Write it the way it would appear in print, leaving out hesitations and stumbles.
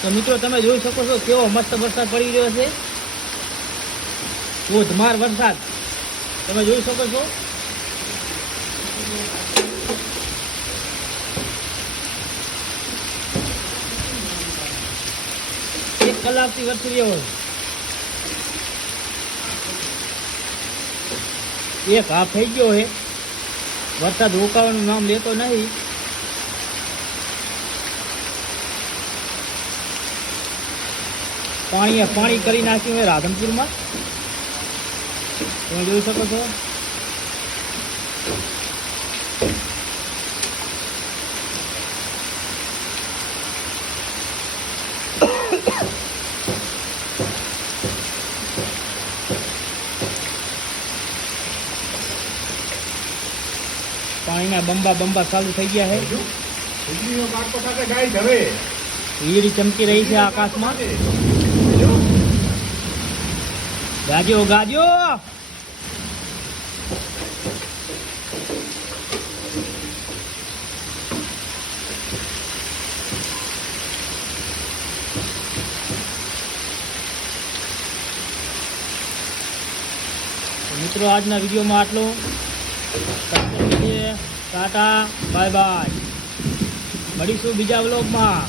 તો મિત્રો તમે જોઈ શકો છો કેવો મસ્ત વરસાદ પડી રહ્યો છે, ધોધમાર વરસાદ તમે જોઈ શકો છો। એક કલાકથી વરસી રહ્યો હોય, એક હાફ થઈ ગયો છે, વરસાદ રોકાવાનું નામ લેતો નહીં। પાણી કરી નાખ્યું છે રાધનપુરમાં, તમે જોઈ શકો છો। પાણીના બંબા ચાલુ થઈ ગયા છે, વીજળી ચમકી રહી છે આકાશમાં। ગાજો ગાજો મિત્રો આજના વિડીયોમાં આટલું। ટાટા બાય બાય, મળીશું બીજા વ્લોગમાં।